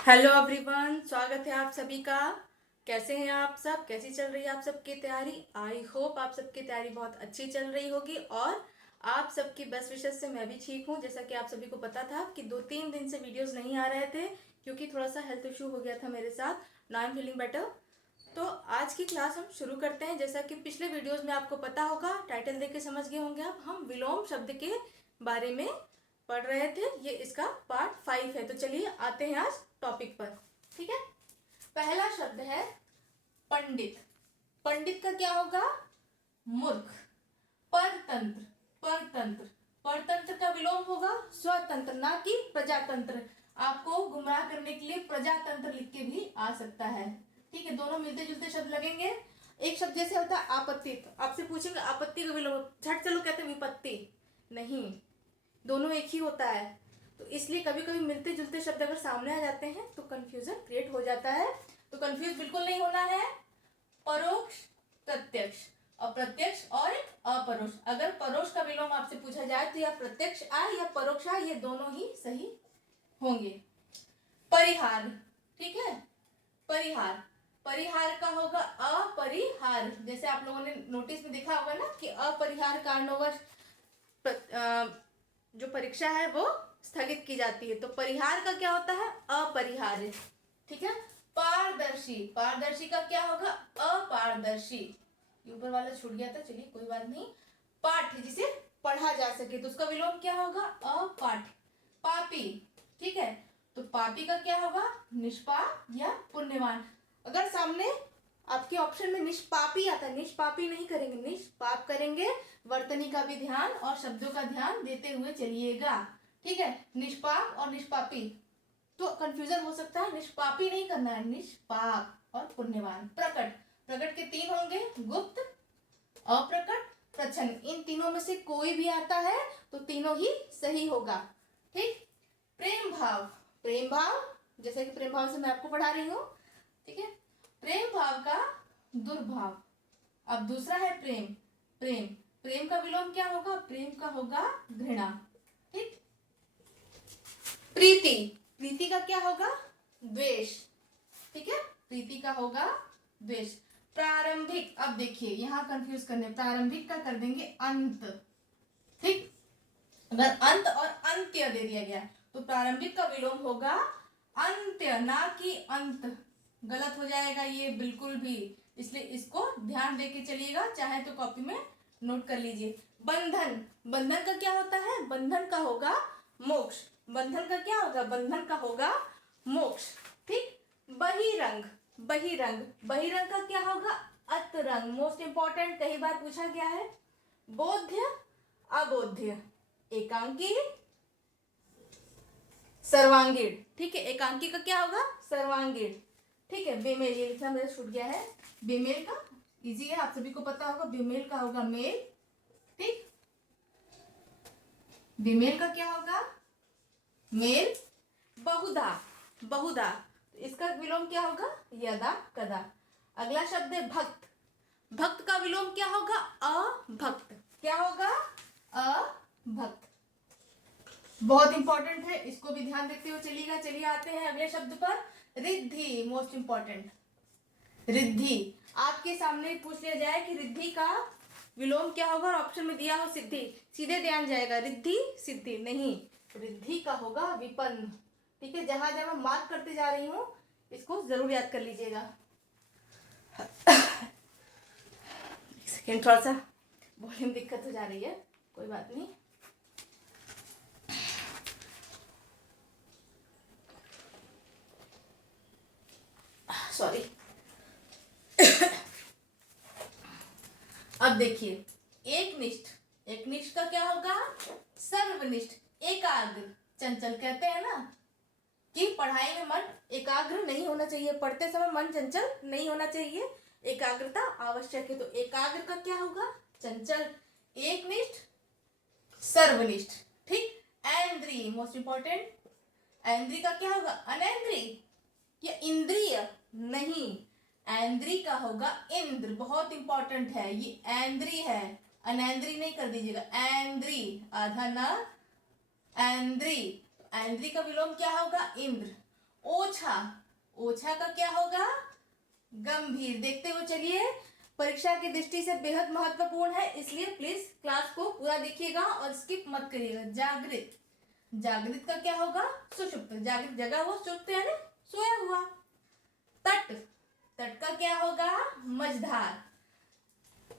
Hello everyone, स्वागत है आप सभी का। कैसे हैं आप सब? कैसी चल रही है आप सबकी तैयारी? आई होप आप सबकी तैयारी बहुत अच्छी चल रही होगी और आप सबकी बेस्ट विशेस से मैं भी ठीक हूँ। जैसा कि आप सभी को पता था कि 2-3 दिन से वीडियोस नहीं आ रहे थे क्योंकि थोड़ा सा हेल्थ इशू हो गया था मेरे साथ। Now I am feeling better. तो आज की क्लास हम शुरू करते हैं। जैसा कि पिछले वीडियोस में आपको पता होगा, टाइटल देख के समझ गए होंगे आप, हम विलोम शब्द के बारे में पढ़ रहे थे। ये इसका पार्ट 5 है। तो चलिए आते हैं आज टॉपिक पर। ठीक है, पहला शब्द है पंडित। पंडित का क्या होगा? मूर्ख। परतंत्र। परतंत्र। परतंत्र का विलोम होगा स्वतंत्र, ना कि प्रजातंत्र। आपको गुमराह करने के लिए प्रजातंत्र लिख के भी आ सकता है। ठीक है, दोनों मिलते जुलते शब्द लगेंगे। एक शब्द जैसे होता है आपत्ति, तो आपसे पूछेंगे आपत्ति का विलोम, झट चलो कहते हैं विपत्ति। नहीं, दोनों एक ही होता है। तो इसलिए कभी कभी मिलते जुलते शब्द अगर सामने आ जाते हैं तो कंफ्यूजन क्रिएट हो जाता है। तो कंफ्यूज बिल्कुल नहीं होना है। परोक्ष, प्रत्यक्ष, अप्रत्यक्ष और अपरोक्ष। अगर परोक्ष का विलोम आपसे पूछा जाए तो या प्रत्यक्ष आए या परोक्ष आए, ये दोनों ही सही होंगे। परिहार, ठीक है, परिहार। परिहार का होगा अपरिहार। जैसे आप लोगों ने नोटिस में देखा होगा ना कि अपरिहार कारणवश जो परीक्षा है वो स्थगित की जाती है। तो परिहार का क्या होता है? अपरिहार्य। ठीक है। पारदर्शी, पारदर्शी का क्या होगा? अपारदर्शी। ऊपर वाला छूट गया था, चलिए कोई बात नहीं। पाठ्य, जिसे पढ़ा जा सके, तो उसका विलोम क्या होगा? अपाठ्य। पापी, ठीक है, तो पापी का क्या होगा? निष्पाप या पुण्यवान। अगर सामने आपके ऑप्शन में निष्पापी आता है, निष्पापी नहीं करेंगे, निष्पाप करेंगे। वर्तनी का भी ध्यान और शब्दों का ध्यान देते हुए चलिएगा। ठीक है, निष्पाप और निष्पापी तो कंफ्यूजन हो सकता है। निष्पापी नहीं करना है, निष्पाप और पुण्यवान। प्रकट, प्रकट के 3 होंगे, गुप्त, अप्रकट, प्रच्छन्न। इन तीनों में से कोई भी आता है तो तीनों ही सही होगा। ठीक। प्रेम भाव, प्रेम भाव, जैसे कि प्रेम भाव से मैं आपको पढ़ा रही हूँ। ठीक है, प्रेम भाव का दुर्भाव। अब दूसरा है प्रेम। प्रेम, प्रेम का विलोम क्या होगा? प्रेम का होगा घृणा। ठीक। प्रीति, प्रीति का क्या होगा? द्वेष। ठीक है, प्रीति का होगा द्वेष। प्रारंभिक, अब देखिए यहां कंफ्यूज करने, प्रारंभिक का कर देंगे अंत। ठीक, अगर अंत और अंत्य दे दिया गया तो प्रारंभिक का विलोम होगा अंत्य, ना कि अंत। गलत हो जाएगा ये बिल्कुल भी, इसलिए इसको ध्यान दे के चलिएगा, चाहे तो कॉपी में नोट कर लीजिए। बंधन, बंधन का क्या होता है? बंधन का होगा मोक्ष। बंधन का क्या होगा? बंधन का होगा मोक्ष। ठीक। बहिरंग, बहिरंग, बहिरंग का क्या होगा? अतरंग। मोस्ट इंपॉर्टेंट, कई बार पूछा गया है। बोध्य, अबोध्य। एकांकी, सर्वांगीण। ठीक है, एकांकी का क्या होगा? सर्वांगीण। ठीक है, बेमेल, ये लिखना मेरा छूट गया है। बेमेल का इजी है, आप सभी को पता होगा। बेमेल का होगा मेल। ठीक, बेमेल का क्या होगा? मेल। बहुधा, बहुधा, तो इसका विलोम क्या होगा? यदा कदा। अगला शब्द है भक्त। भक्त का विलोम क्या होगा? अभक्त। क्या होगा? अभक्त। बहुत इंपॉर्टेंट है, इसको भी ध्यान देते हुए चलिएगा। चलिए आते हैं अगले शब्द पर। Riddhi, most important. रिद्धि, आपके सामने पूछ लिया जाए कि रिद्धि का विलोम क्या होगा और ऑप्शन में दिया हो सिद्धि, सीधे ध्यान जाएगा रिद्धि सिद्धि नहीं, रिद्धि का होगा विपन्न। ठीक है, जहां जहां मैं मार्क करते जा रही हूँ इसको जरूर याद कर लीजिएगा। सेकेंड, थोड़ा सा वॉल्यूम दिक्कत हो जा रही है, कोई बात नहीं। सॉरी। अब देखिए, एकनिष्ठ, एकनिष्ठ का क्या होगा? सर्वनिष्ठ, एकाग्र। चंचल कहते हैं ना कि पढ़ाई में मन एकाग्र नहीं होना चाहिए, पढ़ते समय मन चंचल नहीं होना चाहिए, एकाग्रता आवश्यक है। तो एकाग्र का क्या होगा? चंचल। एकनिष्ठ, सर्वनिष्ठ। ठीक। ऐन्द्रिय, मोस्ट इंपॉर्टेंट। ऐन्द्रिय का क्या होगा? अनैन्द्रिय या इंद्रिय नहीं, ऐन्द्री का होगा इंद्र। बहुत इंपॉर्टेंट है ये, ऐन्द्री है, अनैन्द्री नहीं कर दीजिएगा। ऐन्द्री, आधा ना, ऐन्द्री। ऐन्द्री का विलोम क्या होगा? इंद्र। ओछा, ओछा का क्या होगा? गंभीर। देखते हुए चलिए, परीक्षा की दृष्टि से बेहद महत्वपूर्ण है, इसलिए प्लीज क्लास को पूरा देखिएगा और स्किप मत करिएगा। जागृत, जागृत का क्या होगा? सुषुप्त। जागृत जगा हुआ, सुषुप्त यानी सोया हुआ। तट, तट का क्या होगा? मझधार।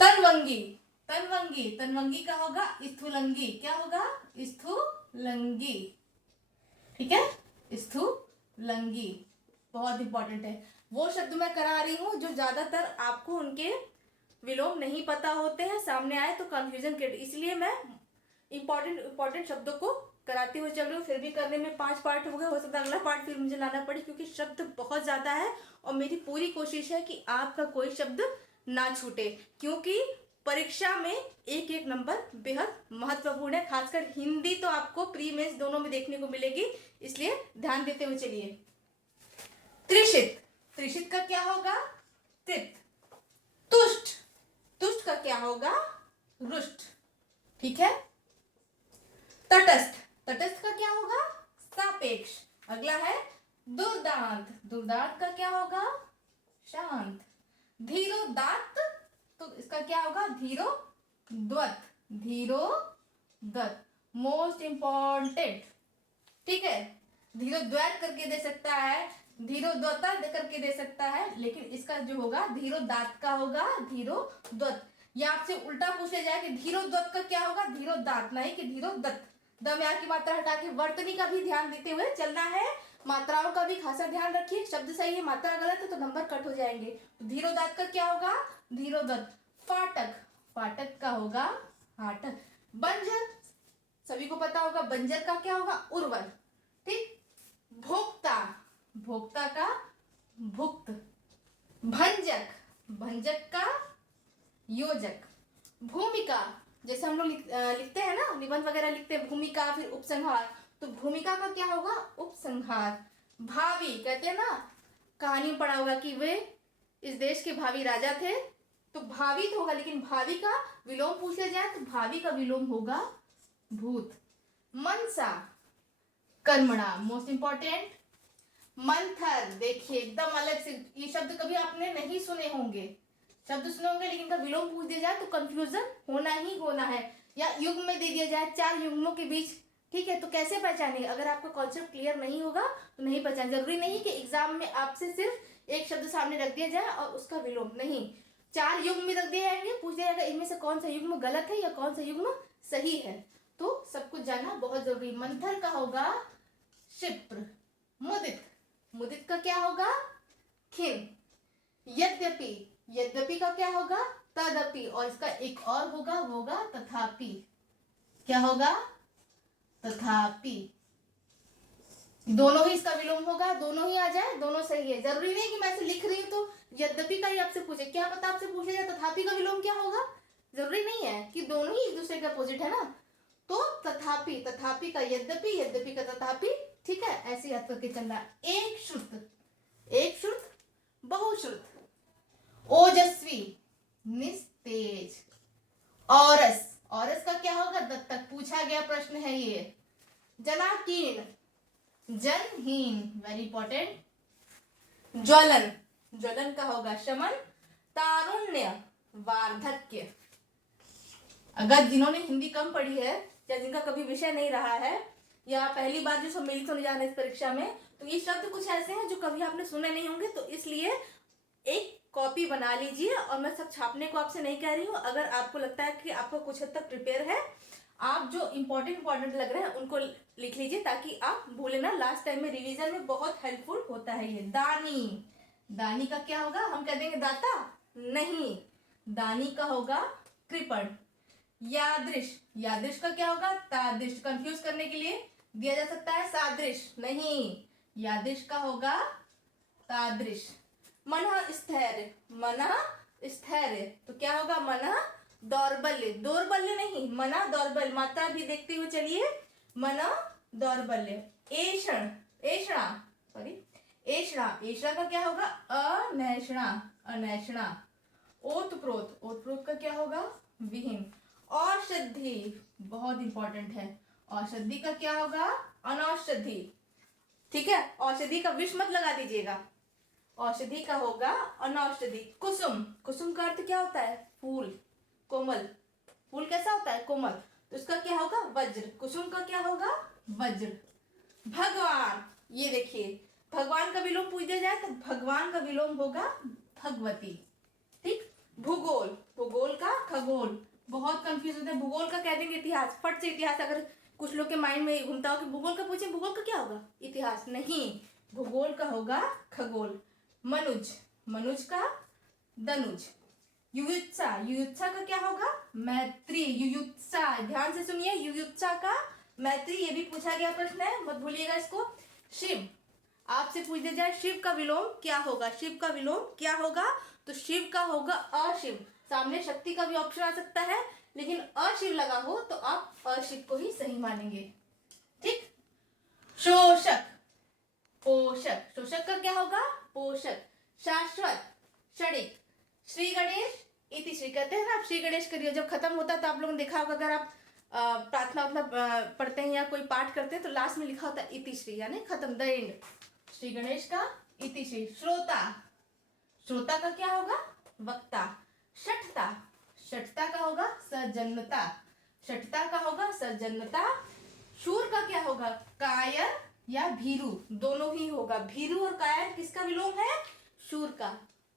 तनवंगी, तनवंगी, तनवंगी का होगा स्थूलंगी। क्या होगा? स्थूलंगी। ठीक है, स्थूलंगी बहुत इंपॉर्टेंट है। वो शब्द मैं करा रही हूँ जो ज्यादातर आपको उनके विलोम नहीं पता होते हैं, सामने आए तो कंफ्यूजन क्रिएट, इसलिए मैं इंपॉर्टेंट शब्दों को कराती हुई चल रही हूँ। फिर भी करने में 5 पार्ट हो गए, हो सकता है अगला पार्ट फिर मुझे लाना पड़े, क्योंकि शब्द बहुत ज्यादा है और मेरी पूरी कोशिश है कि आपका कोई शब्द ना छूटे, क्योंकि परीक्षा में एक एक नंबर बेहद महत्वपूर्ण है। खासकर हिंदी तो आपको प्री मेंस दोनों में देखने को मिलेगी, इसलिए ध्यान देते हुए चलिए। त्रिशित, त्रिशित का क्या होगा? तृप्त। तुष्ट, तुष्ट का क्या होगा? रुष्ट। ठीक है। तटस्थ, तटस्थ का क्या होगा? सापेक्ष। अगला है दुर्दांत, दुर्दांत का क्या होगा? शांत। धीरोदात्त, तो इसका क्या होगा? धीरोद्वत, धीरोदत्त मोस्ट इंपॉर्टेंट। ठीक है, धीरोद्वैत करके दे सकता है, धीरोद्वता करके दे सकता है, लेकिन इसका जो होगा धीरोदात्त का होगा धीरोद्वत। या आपसे उल्टा पूछा जाए कि धीरोद्वत का क्या होगा? धीरोदात्त, नहीं कि धीरोदत्त। द में आ की मात्रा हटा के वर्तनी का भी ध्यान देते हुए चलना है, मात्राओं का भी खासा ध्यान रखिए। शब्द सही है, मात्रा गलत है तो नंबर कट हो जाएंगे। तो धीरोदात्त का क्या होगा? धीरोदत्त। फाटक, फाटक का होगा फाटक। बंजर, सभी को पता होगा बंजर का क्या होगा? उर्वर। ठीक। भोक्ता, भोक्ता का भुक्त। भंजक, भंजक का योजक। भूमिका, जैसे हम लोग लिखते हैं ना, निबंध वगैरह लिखते हैं, भूमिका फिर उपसंहार, तो भूमिका का क्या होगा? उपसंहार। भावी, कहते हैं ना, कहानी में पढ़ा होगा कि वे इस देश के भावी राजा थे, तो भावी तो होगा, लेकिन भावी का विलोम पूछा जाए तो भावी का विलोम होगा भूत। मनसा, कर्मणा मोस्ट इंपॉर्टेंट। मंथर, देखिए एकदम अलग से, ये शब्द कभी आपने नहीं सुने होंगे, शब्द सुने होंगे लेकिन का विलोम पूछ दिया जाए तो कंफ्यूजन होना ही होना है। या युग्म में दे दिया जाए 4 युग्मों के बीच, ठीक है, तो कैसे पहचानेंगे? अगर आपका कॉन्सेप्ट क्लियर नहीं होगा तो नहीं पहचान। जरूरी नहीं कि एग्जाम में आपसे सिर्फ एक शब्द सामने रख दिया जाए और उसका विलोम नहीं, 4 युग्म में रख दिए जाएंगे, पूछ दिया जाएगा इनमें से कौन सा युग्म गलत है या कौन सा युग्म सही है, तो सब कुछ जानना बहुत जरूरी। मंथर का होगा क्षिप्र। मुदित, मुदित का क्या होगा? खिन। यद्यपि, यद्यपि का क्या होगा? तदपि। और इसका एक और होगा, वो होगा तथापि। क्या होगा? तथापि। दोनों ही इसका विलोम होगा, दोनों ही आ जाए, दोनों सही है। जरूरी नहीं कि मैं ऐसे लिख रही हूं तो यद्यपि का ही आपसे पूछे, क्या पता आपसे पूछे जाए तथापि का विलोम क्या होगा, जरूरी नहीं है कि दोनों ही एक दूसरे के अपोजिट है ना। तो तथापि, तथापि का यद्यपि, यद्यपि का तथापि। ठीक है, ऐसे याद करके चलना। एक श्रुत, एक श्रुत बहुश्रुत। ओजस्वी, निस्तेज। औरस, औरस का क्या होगा? दत्तक, पूछा गया प्रश्न है ये। जनाकीर्ण, जनहीन, वेरी इंपॉर्टेंट। ज्वलन, ज्वलन का होगा शमन। तारुण्य, वार्धक्य। अगर जिन्होंने हिंदी कम पढ़ी है या जिनका कभी विषय नहीं रहा है या पहली बार जो सम्मिलित होने जा रहे हैं इस परीक्षा में, तो ये शब्द कुछ ऐसे हैं जो कभी आपने सुने नहीं होंगे, तो इसलिए एक कॉपी बना लीजिए। और मैं सब छापने को आपसे नहीं कह रही हूँ, अगर आपको लगता है कि आपको कुछ हद तक प्रिपेयर है, आप जो इंपॉर्टेंट लग रहे हैं उनको लिख लीजिए ताकि आप भूले ना, लास्ट टाइम में रिवीजन में बहुत हेल्पफुल होता है ये। दानी, दानी का क्या होगा? हम कह देंगे दाता, नहीं, दानी का होगा कृपण। यादृश, यादृश का क्या होगा? तादृश। कंफ्यूज करने के लिए दिया जा सकता है सादृश, नहीं, यादृश का होगा तादृश। मनः स्थैर्य, मनः स्थैर्य, तो क्या होगा? मनः दौर्बल्य, दौर्बल्य नहीं, मनः दौर्बल्य। मात्रा भी देखते हुए चलिए, मनः दौर्बल्य। ऐषण, ऐषणा, सॉरी, ऐषणा, ऐषणा का क्या होगा? अनैषणा, अनैषणा। ओतप्रोत, ओतप्रोत का क्या होगा? विहीन। औषधि, बहुत इंपॉर्टेंट है, औषधि का क्या होगा? अनौषधि। ठीक है, औषधि का विष मत लगा दीजिएगा। औषधि का होगा अनौषधि। कुसुम, कुसुम का अर्थ क्या होता है? फूल, कोमल। फूल कैसा होता है? कोमल। तो इसका क्या होगा? वज्र। कुसुम का क्या होगा? वज्र। भगवान, ये देखिए, भगवान का विलोम पूछ दिया जाए तो भगवान का विलोम होगा भगवती। ठीक। भूगोल, भूगोल का खगोल। बहुत कंफ्यूज होते हैं, भूगोल का कह देंगे इतिहास, फट से इतिहास। अगर कुछ लोग के माइंड में घूमता हो कि भूगोल का पूछे, भूगोल का क्या होगा? इतिहास। नहीं, भूगोल का होगा खगोल। मनुज, मनुज का दनुज। युयुत्सा, युयुत्सा का क्या होगा? मैत्री। युयुत्सा, ध्यान से सुनिए, युयुत्सा का मैत्री, ये भी पूछा गया प्रश्न है, मत भूलिएगा इसको। शिव, आपसे पूछ दिया जाए शिव का विलोम क्या होगा? शिव का विलोम क्या होगा? तो शिव का होगा अशिव। सामने शक्ति का भी ऑप्शन आ सकता है, लेकिन अशिव लगा हो तो आप अशिव को ही सही मानेंगे। ठीक। शोषक, पोषक। शोषक का क्या होगा? पोषक। शाश्वत, क्षणिक। श्री गणेश इति श्री, कहते हैं ना आप श्री गणेश करिए, जब खत्म होता है तो आप लोगों ने देखा होगा, अगर आप प्रार्थना मतलब पढ़ते हैं या कोई पाठ करते हैं तो लास्ट में लिखा होता है इति श्री, यानी खत्म, द एंड। श्री गणेश का इति श्री। श्रोता, श्रोता का क्या होगा? वक्ता। शठता, शठता का होगा सजन्नता। शठता का होगा सजन्नता। शूर का क्या होगा? कायर या भीरू, दोनों ही होगा। भीरू और कायर किसका विलोम है? शूर का।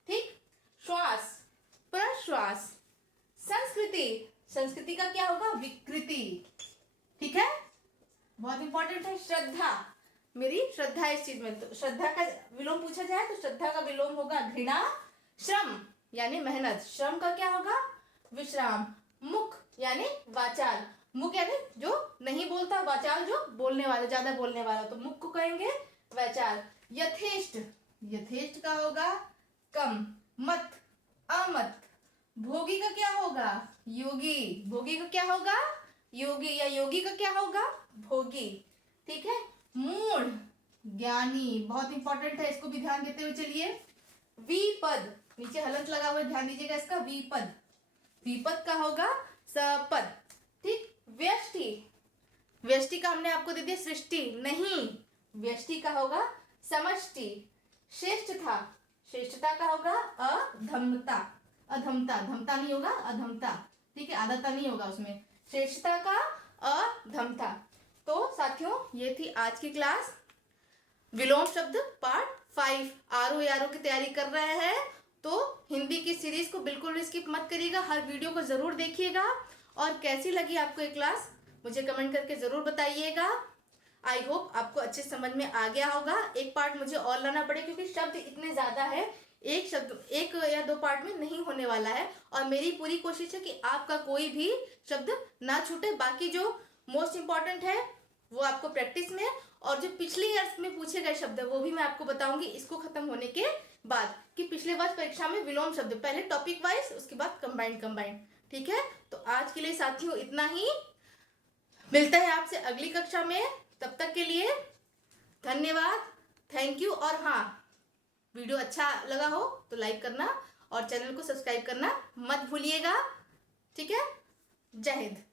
ठीक। श्वास, प्रश्वास। संस्कृति, संस्कृति का क्या होगा? विकृति। ठीक है, बहुत इंपॉर्टेंट है। श्रद्धा, मेरी श्रद्धा इस चीज में, तो श्रद्धा का विलोम पूछा जाए तो श्रद्धा का विलोम होगा घृणा। श्रम यानी मेहनत, श्रम का क्या होगा? विश्राम। मुख यानी वाचाल, मुख यानी जो नहीं बोलता, वाचाल जो बोलने वाला, ज्यादा बोलने वाला, तो मुख को कहेंगे वाचाल। यथेष्ट, यथेष्ट का होगा कम। मत, अमत। भोगी का क्या होगा? योगी। भोगी का क्या होगा? योगी, या योगी का क्या होगा? भोगी। ठीक है। मूढ़, ज्ञानी, बहुत इंपॉर्टेंट है, इसको भी ध्यान देते हुए चलिए। विपद, नीचे हलंत लगा हुआ, ध्यान दीजिएगा इसका। विपद, विपद का होगा सपद। ठीक। व्यष्टि, व्यष्टि का हमने आपको दे दिया सृष्टि, नहीं, व्यष्टि का होगा समष्टि। श्रेष्ठता, श्रेष्ठता का होगा अधमता। अधमता, धमता नहीं होगा, अधमता। ठीक है, आधाता नहीं होगा उसमें। श्रेष्ठता का अधमता। तो साथियों, ये थी आज की क्लास, विलोम शब्द पार्ट 5। आरो यारो की तैयारी कर रहे हैं तो हिंदी की सीरीज को बिल्कुल स्किप मत करिएगा, हर वीडियो को जरूर देखिएगा। और कैसी लगी आपको ये क्लास मुझे कमेंट करके जरूर बताइएगा। आई होप आपको अच्छे समझ में आ गया होगा। एक पार्ट मुझे और लाना पड़े क्योंकि शब्द इतने ज्यादा है, एक शब्द एक या दो पार्ट में नहीं होने वाला है। और मेरी पूरी कोशिश है कि आपका कोई भी शब्द ना छूटे। बाकी जो मोस्ट इंपॉर्टेंट है वो आपको प्रैक्टिस में, और जो पिछले ईयर्स में पूछे गए शब्द है वो भी मैं आपको बताऊंगी इसको खत्म होने के बाद, कि पिछले वर्ष परीक्षा में विलोम शब्द पहले टॉपिक वाइज, उसके बाद कंबाइंड। ठीक है, तो आज के लिए साथियों इतना ही। मिलता है आपसे अगली कक्षा में, तब तक के लिए धन्यवाद, थैंक यू। और हाँ, वीडियो अच्छा लगा हो तो लाइक करना और चैनल को सब्सक्राइब करना मत भूलिएगा। ठीक है, जय हिंद।